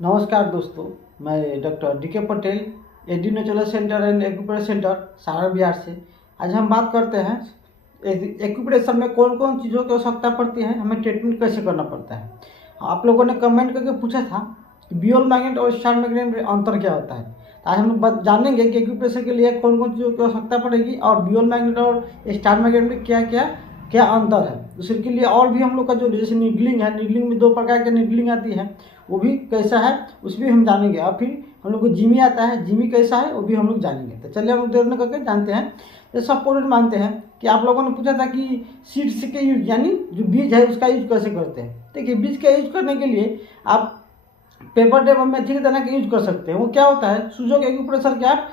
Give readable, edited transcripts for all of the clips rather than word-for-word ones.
नमस्कार दोस्तों, मैं doctor D K Patel, AD natural centre and acupressure centre Saran Bihar से। आज हम बात करते हैं एक्यूप्रेशर में कौन कौन चीज़ों की आवश्यकता पड़ती है, हमें ट्रीटमेंट कैसे करना पड़ता है। आप लोगों ने कमेंट करके पूछा था कि बियोल मैग्नेट और स्टार मैग्नेट में अंतर क्या होता है। तो आज हम जानेंगे कि एक्यूप्रेशर के लिए कौन कौन चीज़ों की आवश्यकता पड़ेगी और बियोल मैग्नेट और स्टार मैग्नेट में क्या अंतर है। उसके लिए और भी हम लोग का जो जैसे नीडलिंग है, नीडलिंग में 2 प्रकार की नीडलिंग आती है, वो भी कैसा है उस भी हम जानेंगे। और फिर हम लोग को जिमी आता है, जिमी कैसा है वो भी हम लोग जानेंगे। तो चलिए हम लोग देर न करके जानते हैं। तो सपोर्टेड मानते हैं कि आप लोगों ने पूछा था कि सीड्स के यूज यानी जो बीज है उसका यूज कैसे करते हैं। देखिए, बीज का यूज करने के लिए आप पेपर टेप मेथी के दाना का यूज कर सकते हैं। वो क्या होता है, सूजों के एक्यूप्रेशर के आप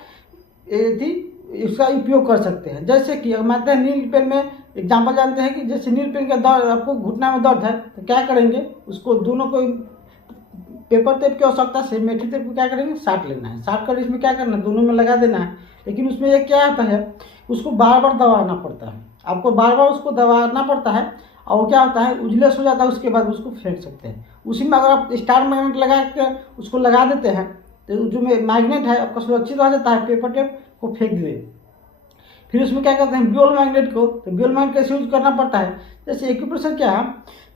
इसका उपयोग कर सकते हैं। जैसे कि मानते हैं नील पेन में एग्जाम्पल जानते हैं कि जैसे नील पेन का दर्द, आपको घुटना में दर्द है तो क्या करेंगे, उसको दोनों को पेपर टेप की आवश्यकता से मेथी टेप को क्या करेंगे, साट लेना है। साट कर इसमें क्या करना है, दोनों में लगा देना है। लेकिन उसमें एक क्या आता है, उसको बार बार दबाना पड़ता है, आपको बार बार उसको दबाना पड़ता है और वो क्या होता है, उजलेस हो जाता है। उसके बाद उसको फेंक सकते हैं। उसी में अगर आप स्टार मैग्नेट लगा के उसको लगा देते हैं तो जो मैग्नेट है आपका सुरक्षित रह जाता है, पेपर टेप को फेंक दिए। फिर उसमें क्या करते हैं, बियोल मैग्नेट को, तो बियोल मैग्नेट कैसे यूज करना पड़ता है। जैसे एक्यूप्रेशर क्या है,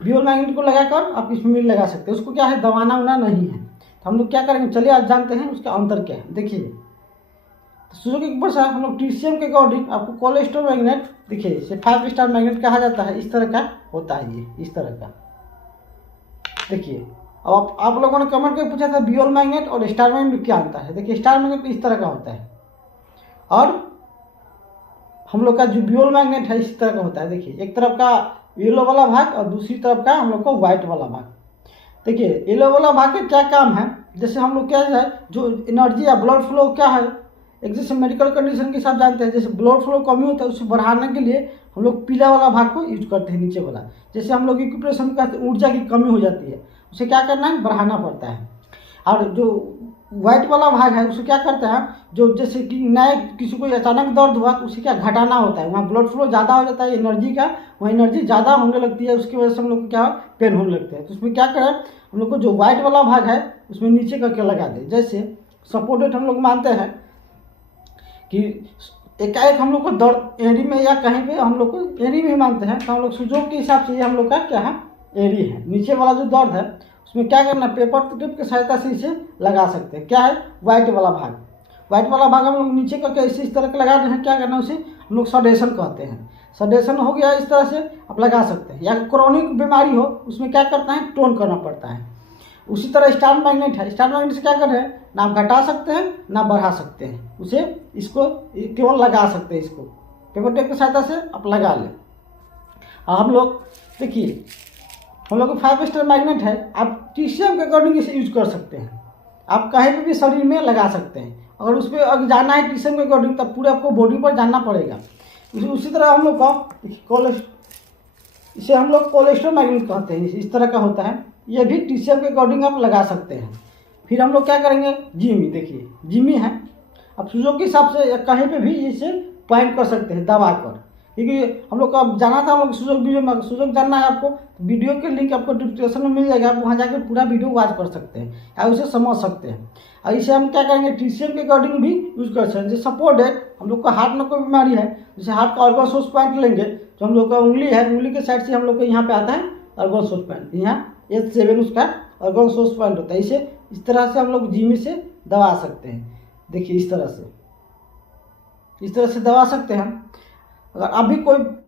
बियोल मैग्नेट को लगाकर आप इसमें भी लगा सकते हैं, उसको क्या है दबाना उना नहीं है। तो हम लोग क्या करेंगे, चलिए आज जानते हैं उसका अंतर क्या है। देखिए, तो सूजो के एक्यूप्रेशर हम लोग टीसीएम के अकॉर्डिंग आपको कोलेस्ट्रॉल मैग्नेट, देखिए इसे 5 स्टार मैग्नेट कहा जाता है। इस तरह का होता है, ये इस तरह का। देखिए, अब आप लोगों ने कमेंट करके पूछा था बियोल मैग्नेट और स्टार मैग्नेट में क्या अंतर है। देखिए, स्टार मैग्नेट इस तरह का होता है और हम लोग का जो बियोल मैग्नेट है इस तरह का होता है। देखिए, एक तरफ का येलो वाला भाग और दूसरी तरफ का हम लोग को व्हाइट वाला भाग। देखिए, येलो वाला भाग का क्या काम है, जैसे हम लोग क्या है जो एनर्जी या ब्लड फ्लो क्या है, एक जैसे मेडिकल कंडीशन के साथ जानते हैं, जैसे ब्लड फ्लो कमी होता है उसे बढ़ाने के लिए हम लोग पीला वाला भाग को यूज करते हैं, नीचे वाला। जैसे हम लोग एक्यूप्रेशर का ऊर्जा की कमी हो जाती है, उसे क्या करना है, बढ़ाना पड़ता है। और जो व्हाइट वाला भाग है उसे क्या करते हैं, जो जैसे कि नए किसी को अचानक दर्द हुआ तो उसे क्या घटाना होता है, वहाँ ब्लड फ्लो ज़्यादा हो जाता है एनर्जी का, वहाँ एनर्जी ज़्यादा होने लगती है, उसकी वजह से हम लोग को क्या पेन होने लगते हैं। तो उसमें क्या करें, हम लोग को जो व्हाइट वाला भाग है उसमें नीचे करके लगा दें। जैसे सपोर्टेड हम लोग मानते हैं कि एकाएक हम लोग को दर्द एड़ी में या कहीं पे हम लोग को एड़ी में मानते हैं, तो हम लोग सुजोग के हिसाब से ये हम लोग का क्या है, एड़ी है। नीचे वाला जो दर्द है उसमें क्या करना, पेपर टेप की सहायता से इसे लगा सकते हैं। क्या है, व्हाइट वाला भाग। व्हाइट वाला भाग हम लोग नीचे करके इस तरह का लगा रहे हैं, क्या करना, उसे हम लोग सडेशन कहते हैं। सडेशन हो गया, इस तरह से आप लगा सकते हैं। या क्रोनिक बीमारी हो उसमें क्या करता है, टोन करना पड़ता है। उसी तरह स्टार मैग्नेट है, स्टार मैग्नेट से क्या कर रहे हैं, ना घटा सकते हैं ना बढ़ा सकते हैं, उसे इसको केवल लगा सकते हैं। इसको पेपर टेप की सहायता से आप लगा लें। हम लोग देखिए, हम लोग को 5 स्टार मैग्नेट है, आप टीसीएम के अकॉर्डिंग इसे यूज कर सकते हैं। आप कहीं पे भी शरीर में लगा सकते हैं। अगर उस पर अगर जाना है टीसीएम के अकॉर्डिंग तब पूरे आपको बॉडी पर जानना पड़ेगा। उसी तरह हम लोग का इसे हम लोग कोलेस्ट्रॉल मैग्नेट कहते हैं, इस तरह का होता है। ये भी टीसीएम के अकॉर्डिंग आप लगा सकते हैं। फिर हम लोग क्या करेंगे, जिमी, देखिए जिमी है, आप सूजों के हिसाब से कहीं पे भी इसे पॉइंट कर सकते हैं दबा कर, क्योंकि हम लोग का जाना था, हम लोग सूजोग वीडियो में सूजोग जानना है आपको, वीडियो के लिंक आपको डिस्क्रिप्शन में मिल जाएगा, आप वहाँ जाकर पूरा वीडियो वॉच कर सकते हैं या उसे समझ सकते हैं। और इसे हम क्या करेंगे, टीसीएम के अकॉर्डिंग भी यूज कर सकते हैं। जैसे सपोर्ट है, हम लोग का हार्ट में कोई बीमारी है, जैसे हार्ट का ऑर्गन सोर्स पॉइंट लेंगे, जो हम लोग का उंगली है, उंगली के साइड से हम लोग को यहाँ पे आता है ऑर्गन सोर्स पॉइंट, यहाँ H7 उसका ऑर्गन सोर्स पॉइंट होता है। इसे इस तरह से हम लोग जिमी से दबा सकते हैं। देखिए, इस तरह से दबा सकते हैं। अगर अभी कोई